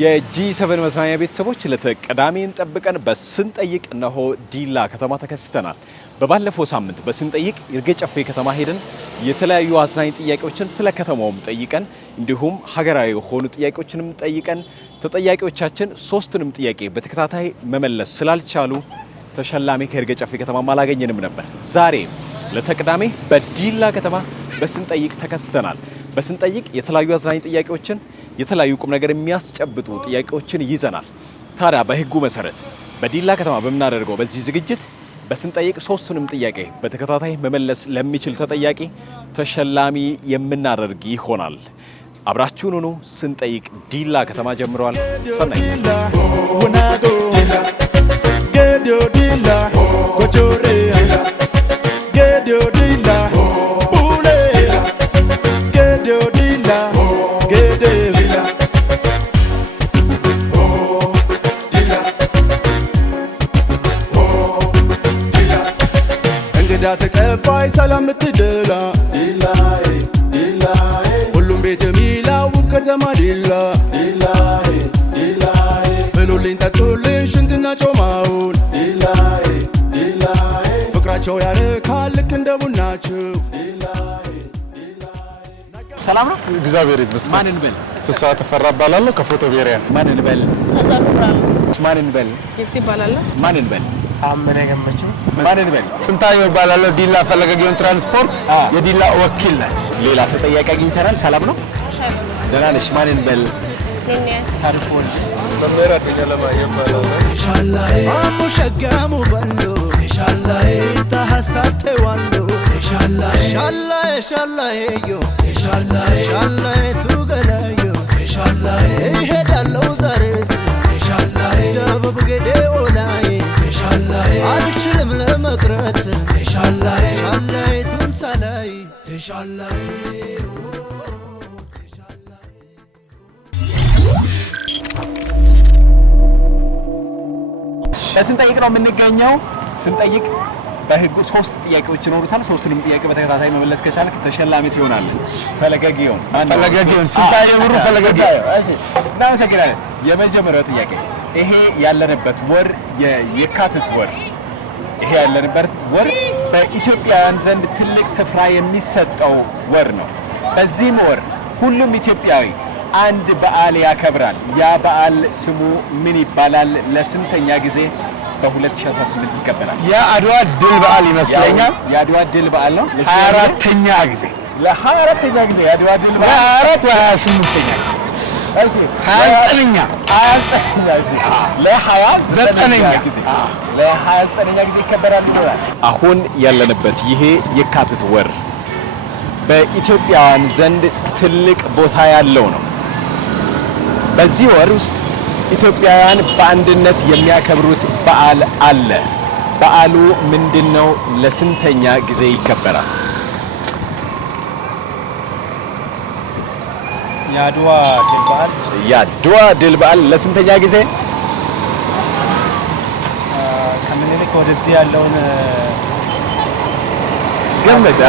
የጂ7 መዝናኛ ቤተሰቦች ለተቀዳሚን ጠብቀን በስንጠይቅ እነሆ ዲላ ከተማ ተከስተናል። በባለፈው ሳምንት በስንጠይቅ ይርገጨፌ ከተማ ሄደን የተለያዩ አዝናኝ ጥያቄዎችን ስለ ከተማውም ጠይቀን እንዲሁም ሀገራዊ የሆኑ ጥያቄዎችንም ጠይቀን ተጠያቂዎቻችን ሶስቱንም ጥያቄ በተከታታይ መመለስ ስላልቻሉ ተሸላሚ ከይርገጨፌ ከተማ አላገኘንም ነበር። ዛሬ ለተቀዳሚ በዲላ ከተማ በስንጠይቅ ተከስተናል። በስንጠይቅ የተለያዩ አዝናኝ ጥያቄዎችን የተለያዩ ቁም ነገር የሚያስጨብጡ ጥያቄዎችን ይዘናል። ታዲያ በህጉ መሰረት በዲላ ከተማ በመናደርገው በዚህ ዝግጅት በስንጠይቅ ሶስቱንም ጥያቄ በተከታታይ መመለስ ለሚችል ተጠያቂ ተሸላሚ የምናደርግ ይሆናል። አብራችሁን ሆኑ። ስንጠይቅ ዲላ ከተማ ጀምሯል። ሰናይ ተቀባይ ሰላም ምትደላ ዲላዬ ዲላዬ ሁሉም ቤት የሚላው ከተማ ዲላ ዲላዬ ዲላዬ ብሉልኝ ጠጡልኝ ሽንትና ጮማውን ዲላዬ ዲላዬ ፍቅራቸው ያረካል ልክ እንደ ቡናቸው ዲላዬ ዲላዬ። ሰላም ነው? እግዚአብሔር ይመስገን። ማን እንበል? ፍስሐ ተፈራ እባላለሁ ከፎቶ ብሔርያ። ማን እንበል? ተዛሩ ብራኑ። ማን እንበል? ጊፍት ይባላል። ማን እንበል? አመነ ገመቹ። ማን እንበል? ስንታየው እባላለሁ ዲላ ፈለገ ጊዮን ትራንስፖርት የዲላ ወኪል ነኝ። ሌላ ተጠያቂ አግኝተናል። ሰላም ነው? ደህና ነሽ? ማን እንበል? ታሪኩን መመራት ይገለማየባላል ኢንሻአላህ አሙሸጋሙ በንዶ ኢንሻአላህ ተሐሳተ ዋንዶ ኢንሻአላህ ኢንሻአላህ ኢንሻአላህ ዮ ኢንሻአላህ ኢንሻአላህ ቱገላዮ ኢንሻአላህ ይሄዳለው ዛሬስ ኢንሻአላህ ደቡብ ገዴኦ ላይ ኢንሻአላህ አልችልም ለመቅረት ኢንሻአላህ ኢንሻአላህ ቱንሳላይ ኢንሻአላህ ስንጠይቅ ነው የምንገኘው። ስንጠይቅ በህጉ ሶስት ጥያቄዎች ይኖሩታል። ሶስቱንም ጥያቄ በተከታታይ መመለስ ከቻልክ ተሸላሚ ትሆናለህ። ፈለገ ጊዮን ፈለገ ጊዮን ስንታየው ብሩ ፈለገ ጊዮን። እሺ እናመሰግናለን። የመጀመሪያው ጥያቄ ይሄ ያለንበት ወር የካቲት ወር ይሄ ያለንበት ወር በኢትዮጵያውያን ዘንድ ትልቅ ስፍራ የሚሰጠው ወር ነው። በዚህም ወር ሁሉም ኢትዮጵያዊ አንድ በዓል ያከብራል። ያ በዓል ስሙ ምን ይባላል? ለስንተኛ ጊዜ በ2018 ይከበራል? የአድዋ ድል በዓል ይመስለኛል። የአድዋ ድል በዓል ነው። 24ኛ ጊዜ ለ24ኛ ጊዜ የአድዋ ድል በዓል 24 ወይ 28ኛ እሺ 29ኛ 29ኛ እሺ ለ29ኛ ጊዜ ለ29ኛ ጊዜ ይከበራል ይላል። አሁን ያለንበት ይሄ የካቲት ወር በኢትዮጵያውያን ዘንድ ትልቅ ቦታ ያለው ነው። በዚህ ወር ውስጥ ኢትዮጵያውያን በአንድነት የሚያከብሩት በዓል አለ። በዓሉ ምንድነው? ለስንተኛ ጊዜ ይከበራል? የአድዋ ድል በዓል የአድዋ ድል በዓል ለስንተኛ ጊዜ? ከምኒልክ ወደዚህ ያለውን ገምት።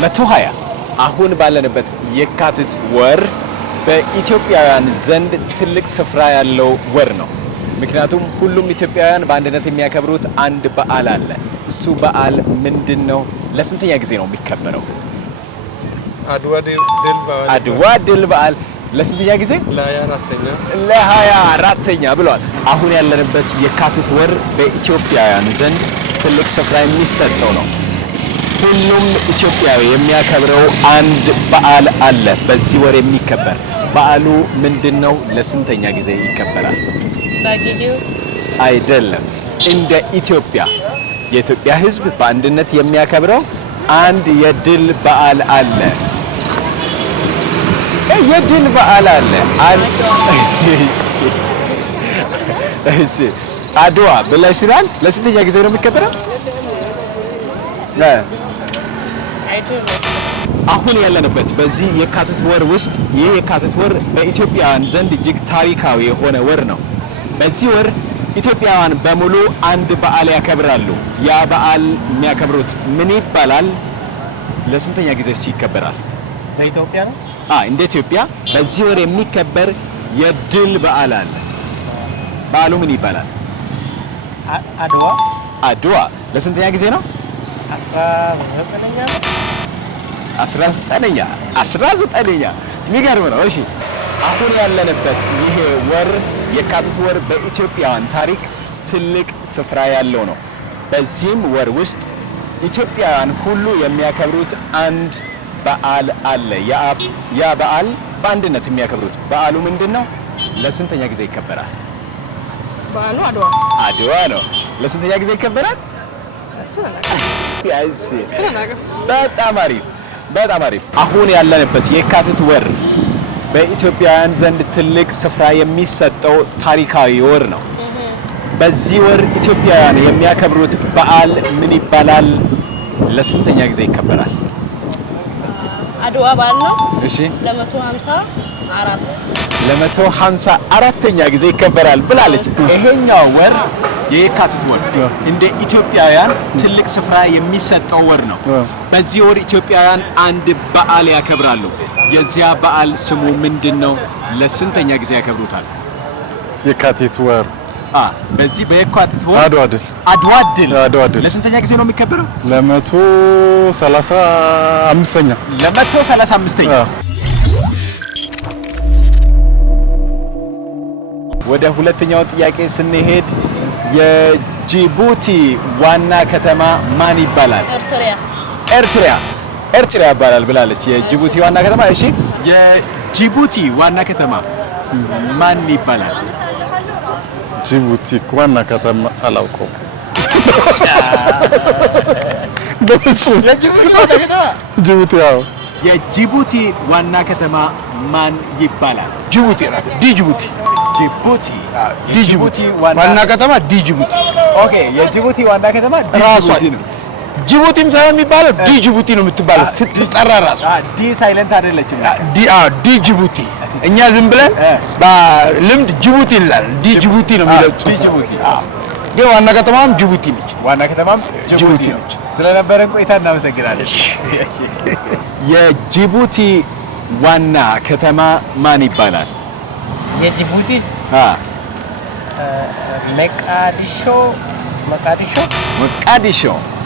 መቶ ሀያ አሁን ባለንበት የካቲት ወር በኢትዮጵያውያን ዘንድ ትልቅ ስፍራ ያለው ወር ነው። ምክንያቱም ሁሉም ኢትዮጵያውያን በአንድነት የሚያከብሩት አንድ በዓል አለ። እሱ በዓል ምንድነው? ለስንተኛ ጊዜ ነው የሚከበረው? አድዋ ድል በዓል ለስንተኛ ጊዜ? ለ24ኛ ብለዋል። አሁን ያለንበት የካቲት ወር በኢትዮጵያውያን ዘንድ ትልቅ ስፍራ የሚሰጠው ነው። ሁሉም ኢትዮጵያዊ የሚያከብረው አንድ በዓል አለ በዚህ ወር የሚከበር። በዓሉ ምንድነው? ለስንተኛ ጊዜ ይከበራል? አይደለም። እንደ ኢትዮጵያ የኢትዮጵያ ሕዝብ በአንድነት የሚያከብረው አንድ የድል በዓል አለ። የድል በዓል አለ። እሺ አድዋ ብለሽናል። ለስንተኛ ጊዜ ነው የሚከበረው? አሁን ያለንበት በዚህ የካቲት ወር ውስጥ ይህ የካቲት ወር በኢትዮጵያውያን ዘንድ እጅግ ታሪካዊ የሆነ ወር ነው። በዚህ ወር ኢትዮጵያውያን በሙሉ አንድ በዓል ያከብራሉ። ያ በዓል የሚያከብሩት ምን ይባላል? ለስንተኛ ጊዜ ይከበራል? በኢትዮጵያ ነው? እንደ ኢትዮጵያ በዚህ ወር የሚከበር የድል በዓል አለ። በዓሉ ምን ይባላል? አድዋ። አድዋ ለስንተኛ ጊዜ ነው? 19ኛ ነው። 19ኛ የሚገርም ነው። እሺ አሁን ያለንበት ይሄ ወር የካቲት ወር በኢትዮጵያውያን ታሪክ ትልቅ ስፍራ ያለው ነው። በዚህም ወር ውስጥ ኢትዮጵያውያን ሁሉ የሚያከብሩት አንድ በዓል አለ። ያ በዓል በአንድነት የሚያከብሩት በዓሉ ምንድነው? ለስንተኛ ጊዜ ይከበራል? በዓሉ አድዋ ነው። ለስንተኛ ጊዜ ይከበራል? በጣም አሪፍ። አሁን ያለንበት የካቲት ወር በኢትዮጵያውያን ዘንድ ትልቅ ስፍራ የሚሰጠው ታሪካዊ ወር ነው። በዚህ ወር ኢትዮጵያውያን የሚያከብሩት በዓል ምን ይባላል? ለስንተኛ ጊዜ ይከበራል? አድዋ በዓል ነው። እሺ ለ154ኛ ጊዜ ይከበራል ብላለች። ይሄኛው ወር የካቲት ወር እንደ ኢትዮጵያውያን ትልቅ ስፍራ የሚሰጠው ወር ነው። በዚህ ወር ኢትዮጵያውያን አንድ በዓል ያከብራሉ። የዚያ በዓል ስሙ ምንድነው? ለስንተኛ ጊዜ ያከብሩታል? የካቲት ወር በዚህ በየካቲት ወር አድዋ ድል ለስንተኛ ጊዜ ነው የሚከበረው? ለ135ኛ ወደ ሁለተኛው ጥያቄ ስንሄድ የጅቡቲ ዋና ከተማ ማን ይባላል? ኤርትራ ይባላል ብላለች። የጅቡቲ ዋና ከተማ። እሺ የጅቡቲ ዋና ከተማ ማን ይባላል? ጅቡቲ ዋና ከተማ አላውቀውም። ጅቡቲ የጅቡቲ ዋና ከተማ ማን ይባላል? ጅቡቲ ዋና ከተማ ጅቡቲ። ኦኬ የጅቡቲ ዋና ከተማ ጅቡቲ ነው። ጅቡቲም ሳይሆን የሚባለው ጅቡቲ ነው የምትባለው ስትጠራ ራሱ ዲ ሳይለንት አይደለችም። ጅቡቲ እኛ ዝም ብለን በልምድ ጅቡቲ ይላል። ጅቡቲ ነው የሚለው። ጅቡቲ ግን ዋና ከተማም ጅቡቲ ነች። ጅቡቲ ነች። ስለነበረን ቆይታ እናመሰግናለን። የጅቡቲ ዋና ከተማ ማን ይባላል? የጅቡቲ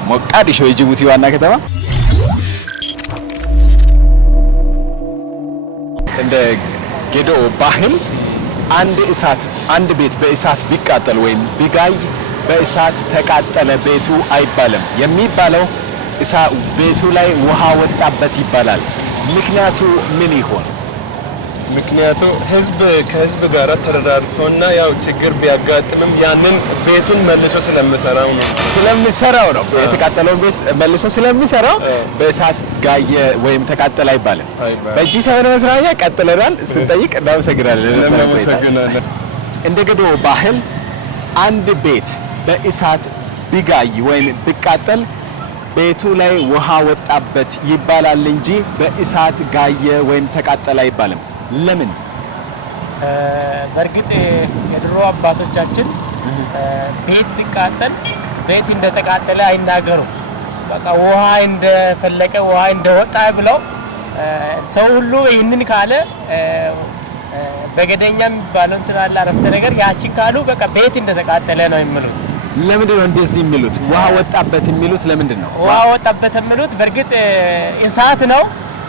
ሞቃዲሾ የጅቡቲ ዋና ከተማ። እንደ ጌዶ ባህል አንድ ቤት በእሳት ቢቃጠል ወይም ቢጋይ በእሳት ተቃጠለ ቤቱ አይባልም። የሚባለው ቤቱ ላይ ውሃ ወጣበት ይባላል። ምክንያቱ ምን ይሆን? ምክንያቱ ህዝብ ከህዝብ ጋር ተረዳድቶና ያው ችግር ቢያጋጥምም ያንን ቤቱን መልሶ ስለሚሰራው ነው። የተቃጠለውን ቤት መልሶ ስለሚሰራው በእሳት ጋየ ወይም ተቃጠለ አይባልም። በእጅ ሳይሆን መስራያ ቀጥለናል። ስንጠይቅ እናመሰግናለን። እንደ ገዶ ባህል አንድ ቤት በእሳት ቢጋይ ወይም ቢቃጠል ቤቱ ላይ ውሃ ወጣበት ይባላል እንጂ በእሳት ጋየ ወይም ተቃጠለ አይባልም። ለምን? በእርግጥ የድሮ አባቶቻችን ቤት ሲቃጠል ቤት እንደተቃጠለ አይናገሩም። በቃ ውሃ እንደፈለቀ ውሃ እንደወጣ ብለው ሰው ሁሉ ይህንን ካለ በገደኛ የሚባለው እንትን አለ አረፍተ ነገር ያችን ካሉ በቃ ቤት እንደተቃጠለ ነው የሚሉት። ለምንድን ነው እንደዚህ የሚሉት? ውሃ ወጣበት የሚሉት ለምንድን ነው? ውሃ ወጣበት የሚሉት በእርግጥ እሳት ነው።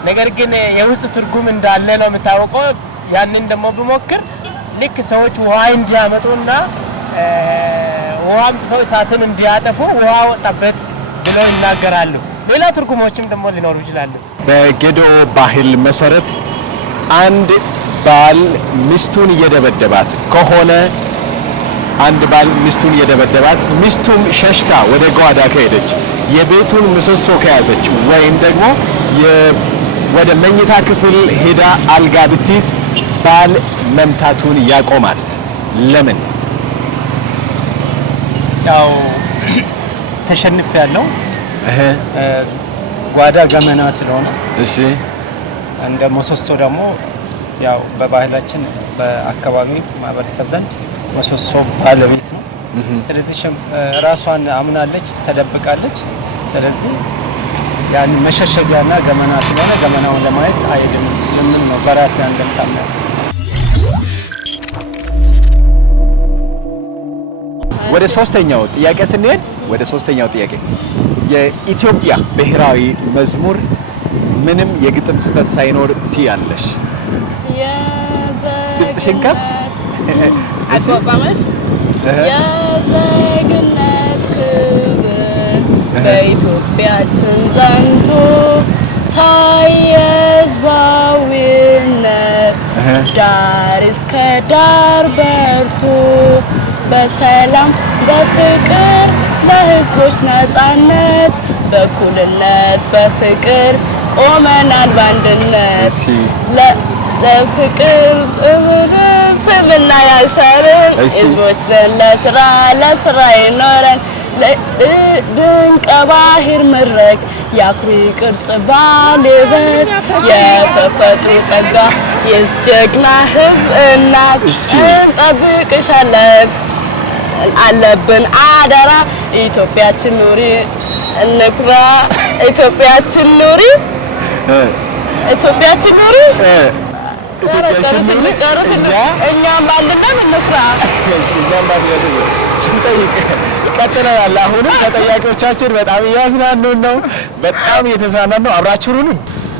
ነገር ግን የውስጥ ትርጉም እንዳለ ነው የምታወቀው። ያንን ደግሞ ብሞክር ልክ ሰዎች ውሃ እንዲያመጡና ውሃም እሳትን እንዲያጠፉ ውሃ ወጣበት ብለው ይናገራሉ። ሌላ ትርጉሞችም ደግሞ ሊኖሩ ይችላሉ። በጌዶ ባህል መሰረት አንድ ባል ሚስቱን እየደበደባት ከሆነ ሚስቱም ሸሽታ ወደ ጓዳ ከሄደች የቤቱን ምሰሶ ከያዘች ወይም ደግሞ ወደ መኝታ ክፍል ሄዳ አልጋ ብትይዝ ባል መምታቱን ያቆማል። ለምን? ያው ተሸንፍ ያለው ጓዳ ገመና ስለሆነ። እሺ እንደ ምሰሶ ደግሞ ያው በባህላችን በአካባቢ ማህበረሰብ ዘንድ ምሰሶ ባለቤት ነው። ስለዚህ ራሷን አምናለች፣ ተደብቃለች። ስለዚህ ያን መሸሸጊያና ገመና ስለሆነ ገመናውን ለማየት አይደለም ለምን ነው በራስ ያንደምታምናስ። ወደ ሶስተኛው ጥያቄ ስንሄድ የኢትዮጵያ ብሔራዊ መዝሙር ምንም የግጥም ስህተት ሳይኖር ትያለሽ። ድምፅሽን ከፍ አቋቋመሽ የዜግነት ክብር በኢትዮጵያችን ጸንቶ ታየ ሕዝባዊነት ዳር እስከ ዳር በርቶ በሰላም በፍቅር ለሕዝቦች ነፃነት በእኩልነት በፍቅር ቆመናል በአንድነት ለፍቅር ስምና ያሻርን ሕዝቦች ለስራ ይኖረን ድንቅ ባህር መድረክ የአኩሪ ቅርጽ ባለቤት የተፈጥሮ ጸጋ የጀግና ሕዝብ እናት እንጠብቅሻለን አለብን አደራ ኢትዮጵያችን ኑሪ እንኩራ ኢትዮጵያችን ኑሪ ጨርስልን እኛም ባንድነን እንኩራ። እኛም ባንድነን ስንጠይቅ ቀጥለናል። አሁንም ተጠያቂዎቻችን በጣም እያዝናኑን ነው፣ በጣም እየተዝናናን ነው። አብራችሁን ሁኑ።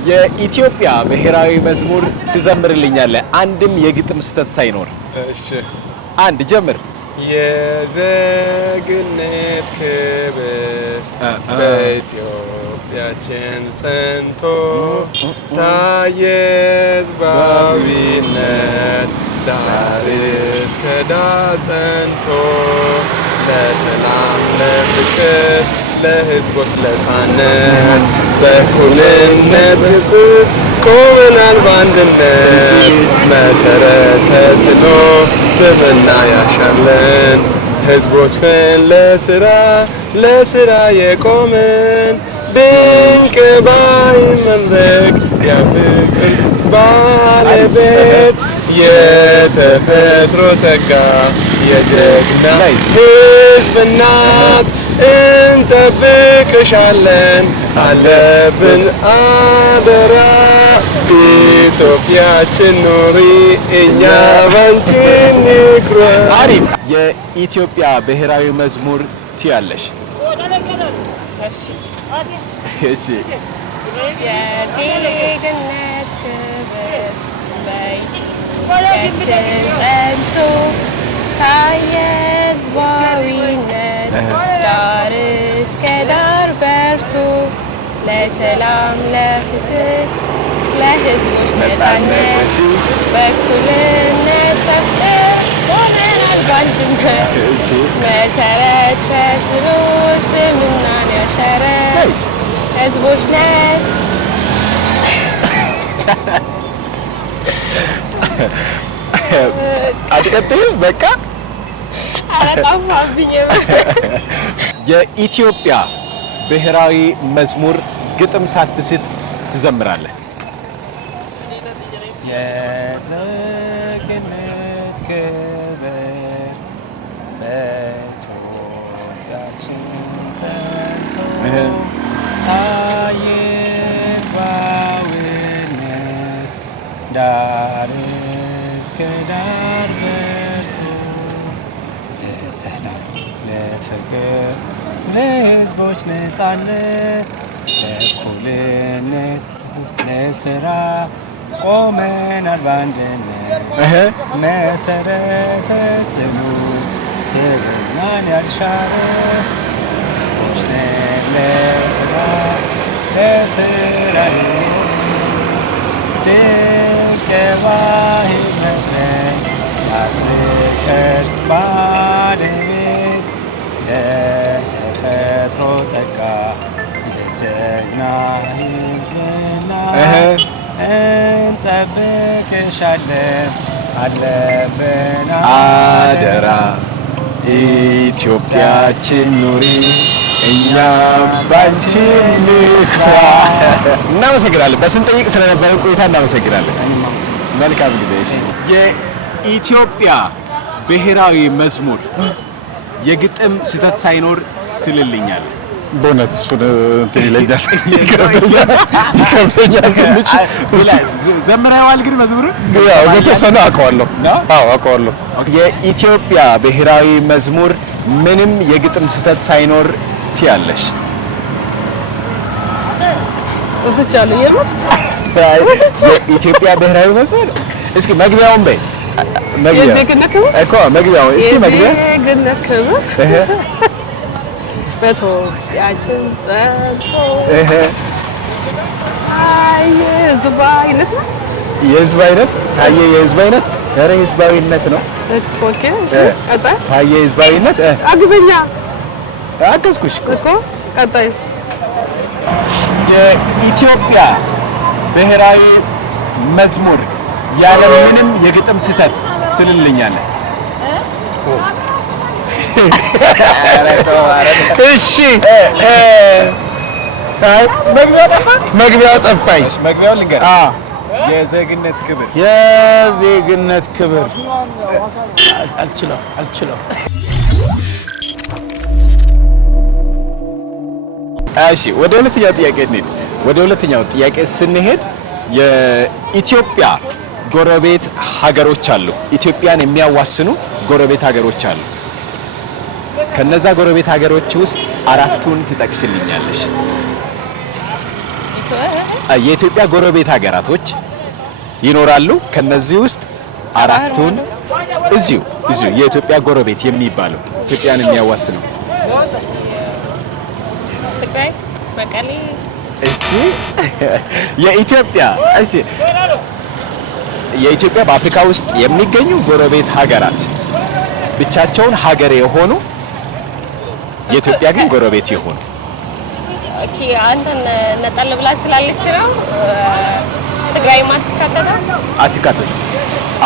የኢትዮጵያ ብሔራዊ መዝሙር ትዘምርልኛለህ አንድም የግጥም ስህተት ሳይኖር። እሺ አንድ ጀምር። የዜግነት ክብር በኢትዮጵያችን ጸንቶ ታየ ሕዝባዊነት ዳር እስከ ዳር ጸንቶ ለሰላም ለፍቅር ለሕዝቦች ነፃነት በእኩልነት ቆመናል በአንድነት መሰረት ተስሎ ስምና ያሻለን ሕዝቦችን ለስራ የቆምን ድንቅ ባህር መድረክ የፍቅር ባለቤት የተፈጥሮ ጸጋ የጀግና ሕዝብ እናት እንጠብቅሻለን አለብን አደራ ኢትዮጵያችን ኑሪ እኛ ባንቺ እንኩራ። አሪፍ። የኢትዮጵያ ብሔራዊ መዝሙር ትያለሽ። እሺ የዜግነት ክብር በኢትዮጵያችን ጸንቶ ታየ ሕዝባዊነት ዳር እስከ ዳር በርቶ ለሰላም ለፍትህ ለሕዝቦች ነፃነት በእኩልነት በፍቅር ቆመናል በአንድነት መሰረት ተስሎ ስምናን ያሻረ ሕዝቦች ነን። አትቀጥይም? በቃ አረጣፋብኝ። የኢትዮጵያ ብሔራዊ መዝሙር ግጥም ሳትስት ትዘምራለህ። የዜግነት ክብር በኢትዮጵያችን ጸንቶ ታየ ሕዝባዊነት ዳር እስከ ዳር በርቶ ለሰላም ለፍቅር ለሕዝቦች ነፃነት ለእኩልነት ለስራ ቆመናል በአንድነት መሰረተ ጽኑ ስምናን ያልሻረ ለስራ ድንቅ ባህር መድረክ የፍቅር ባለቤት የተፈጥሮ ጸጋ የጀግና ሕዝብና እንጠብቅሻለን አለብን አደራ ኢትዮጵያችን ኑሪ እኛም ባንቺ እንኩራ። እናመሰግናለን። በስንጠይቅ ስለነበረን ቆይታ እናመሰግናለን። መልካም ጊዜ። የኢትዮጵያ ብሔራዊ መዝሙር የግጥም ስህተት ሳይኖር ትልልኛል? በእውነት እሱን እንትን ይለኛል ይከብደኛል ትንሽ ዘምረዋል ግን መዝሙር ያው በተወሰነ አውቀዋለሁ። አዎ አውቀዋለሁ። የኢትዮጵያ ብሔራዊ መዝሙር ምንም የግጥም ስህተት ሳይኖር ትያለሽ? ወስቻለሁ የምር የኢትዮጵያ ብሔራዊ መዝሙር እስኪ መግቢያውን በይ። የዜግነት ክብር እኮ መግቢያው እስኪ መግቢያ የዜግነት ክብር በኢትዮጵያችን ጸንቶ የህዝባዊነት ነው። የህዝባዊነት ታየ የህዝባዊነት ኧረ የህዝባዊነት ነው። ኦኬ እሺ ቀጣይ ታየ የህዝባዊነት አግዘኛ አገዝኩሽ እኮ ቀጣይስ የኢትዮጵያ ብሔራዊ መዝሙር ያለ ምንም የግጥም ስህተት ትልልኛለህ? እሺ አይ መግቢያው ጠፋኝ። መግቢያውን ልንገር። የዜግነት ክብር የዜግነት ክብር አልችለው እሺ ወደ ሁለተኛው ጥያቄ እንሂድ። ወደ ሁለተኛው ጥያቄ ስንሄድ የኢትዮጵያ ጎረቤት ሀገሮች አሉ። ኢትዮጵያን የሚያዋስኑ ጎረቤት ሀገሮች አሉ። ከነዛ ጎረቤት ሀገሮች ውስጥ አራቱን ትጠቅሽልኛለሽ? የኢትዮጵያ ጎረቤት ሀገራቶች ይኖራሉ። ከነዚህ ውስጥ አራቱን እዚሁ የኢትዮጵያ ጎረቤት የሚባሉ ኢትዮጵያን የሚያዋስኑ ትግራይ፣ መቀሌ። እሺ የኢትዮጵያ በአፍሪካ ውስጥ የሚገኙ ጎረቤት ሀገራት ብቻቸውን ሀገር የሆኑ የኢትዮጵያ ግን ጎረቤት የሆኑ ኦኬ አንተን ነጠል ብላ ስላለች ነው ትግራይ አትካተትም።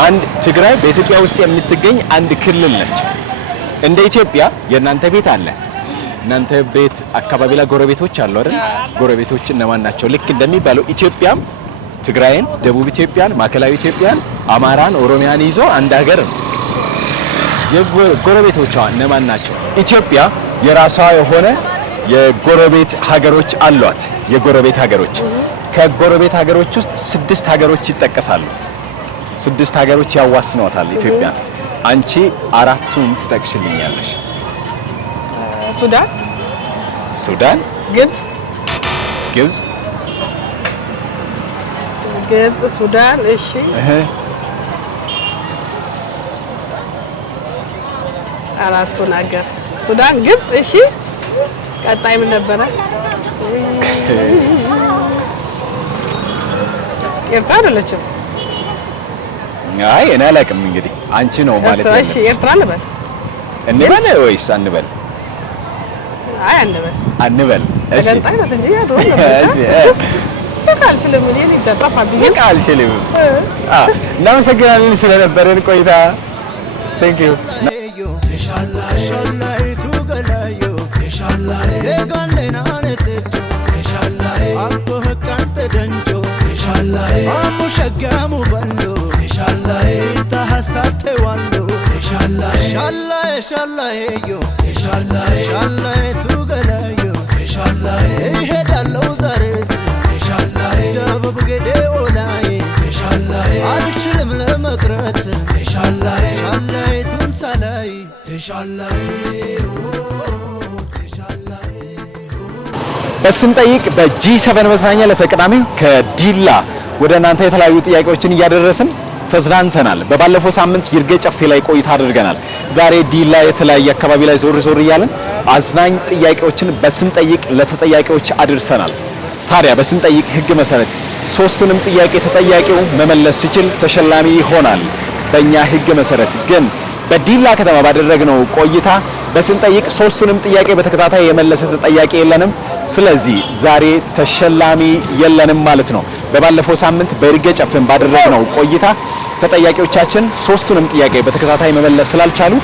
አንድ ትግራይ በኢትዮጵያ ውስጥ የምትገኝ አንድ ክልል ነች። እንደ ኢትዮጵያ የእናንተ ቤት አለ። እናንተ ቤት አካባቢ ላይ ጎረቤቶች አሉ አይደል? ጎረቤቶች እነማን ናቸው? ልክ እንደሚባለው ኢትዮጵያም ትግራይን፣ ደቡብ ኢትዮጵያን፣ ማዕከላዊ ኢትዮጵያን፣ አማራን፣ ኦሮሚያን ይዞ አንድ ሀገር ነው። የጎረቤቶቿ እነማን ናቸው? ኢትዮጵያ የራሷ የሆነ የጎረቤት ሀገሮች አሏት። የጎረቤት ሀገሮች ከጎረቤት ሀገሮች ውስጥ 6 ሀገሮች ይጠቀሳሉ። 6 ሀገሮች ያዋስኗታል ኢትዮጵያ። አንቺ አራቱን ትጠቅሽልኛለሽ? ሱዳን፣ ግብጽ፣ ሱዳን። እሺ አራቱን ሀገር ሱዳን፣ ግብጽ። እሺ ቀጣይ ምን ነበረ? ኤርትራ አይደለችም? አይ እኔ አላውቅም። እንግዲህ አንቺ ነው ማለት ነው። እሺ ኤርትራ እንበል ወይስ አንበል? አይ አንበል። እሺ ቀጣይ ነው እንጂ ያለው ነው። እሺ አልችልም። እኔ ልጅ አልችልም። እናመሰግናለን ስለነበረን ቆይታ። ቴንክ ዩ አልችልም ለመቅረት ሻላይቱን ሳላይ በስንጠይቅ በጂ7 መዝናኛ ለሰቅዳሜ ከዲላ ወደ እናንተ የተለያዩ ጥያቄዎችን እያደረስን ተዝናንተናል። በባለፈው ሳምንት ይርጌ ጨፌ ላይ ቆይታ አድርገናል። ዛሬ ዲላ የተለያየ አካባቢ ላይ ዞር እያለን አዝናኝ ጥያቄዎችን በስንጠይቅ ለተጠያቂዎች አድርሰናል። ታዲያ በስንጠይቅ ሕግ መሰረት 3ቱንም ጥያቄ ተጠያቂው መመለስ ሲችል ተሸላሚ ይሆናል። በእኛ ሕግ መሰረት ግን በዲላ ከተማ ባደረግነው ቆይታ በስንጠይቅ 3ቱንም ጥያቄ በተከታታይ የመለሰ ተጠያቂ የለንም። ስለዚህ ዛሬ ተሸላሚ የለንም ማለት ነው። በባለፈው ሳምንት በይርጌ ጨፌን ባደረግነው ቆይታ ተጠያቂዎቻችን 3ቱንም ጥያቄ በተከታታይ መመለስ ስላልቻሉ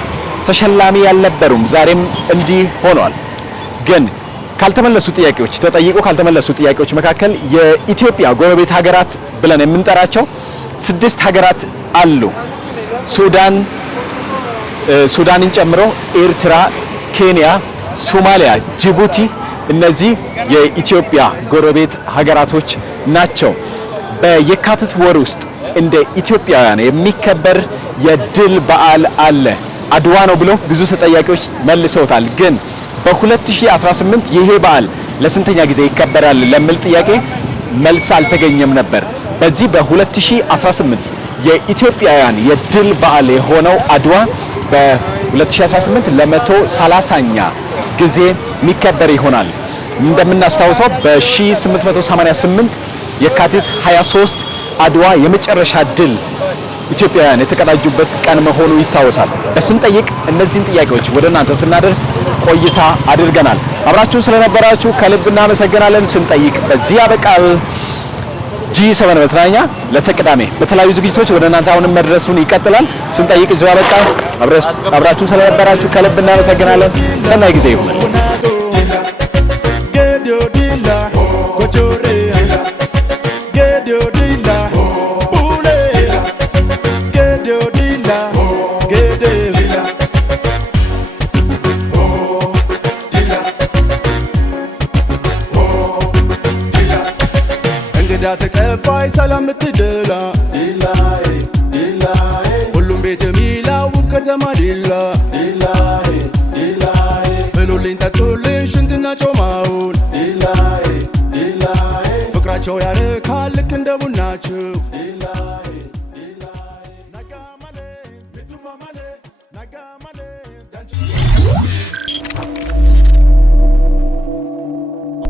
ተሸላሚ ያልነበሩም። ዛሬም እንዲህ ሆኗል። ግን ካልተመለሱ ጥያቄዎች ተጠይቆ ካልተመለሱ ጥያቄዎች መካከል የኢትዮጵያ ጎረቤት ሀገራት ብለን የምንጠራቸው 6 ሀገራት አሉ። ሱዳን፣ ሱዳንን ጨምሮ ኤርትራ፣ ኬንያ፣ ሶማሊያ፣ ጅቡቲ እነዚህ የኢትዮጵያ ጎረቤት ሀገራቶች ናቸው። በየካቲት ወር ውስጥ እንደ ኢትዮጵያውያን የሚከበር የድል በዓል አለ። አድዋ ነው ብሎ ብዙ ተጠያቂዎች መልሰውታል። ግን በ2018 ይሄ በዓል ለስንተኛ ጊዜ ይከበራል ለሚል ጥያቄ መልስ አልተገኘም ነበር። በዚህ በ2018 የኢትዮጵያውያን የድል በዓል የሆነው አድዋ በ2018 ለ130ኛ ጊዜ የሚከበር ይሆናል። እንደምናስታውሰው በ1888 የካቲት 23 አድዋ የመጨረሻ ድል ኢትዮጵያውያን የተቀዳጁበት ቀን መሆኑ ይታወሳል። በስንጠይቅ እነዚህን ጥያቄዎች ወደ እናንተ ስናደርስ ቆይታ አድርገናል። አብራችሁን ስለነበራችሁ ከልብ እናመሰግናለን። ስንጠይቅ በዚህ ያበቃል። G7 መዝናኛ ለተቅዳሜ በተለያዩ ዝግጅቶች ወደ እናንተ አሁንም መድረሱን ይቀጥላል። ስንጠይቅ እዚሁ ያበቃል። አብራችሁን ስለነበራችሁ ከልብ እናመሰግናለን። ሰናይ ጊዜ ይሁን። ተቀባይ ሰላም ምትደላ ዲላዬ ዲላዬ ሁሉም ቤት የሚላው ከተማ ዲላ ዲላዬ ዲላዬ ብሉልኝ ጠጡልኝ ሽንትና ጮማውን ዲላዬ ዲላዬ ፍቅራቸው ያረካል ልክ እንደ ቡናቸው ዲላዬ ዲላዬ ነጋማሌ ቢቱማማሌ ነጋማሌ ዳንቺ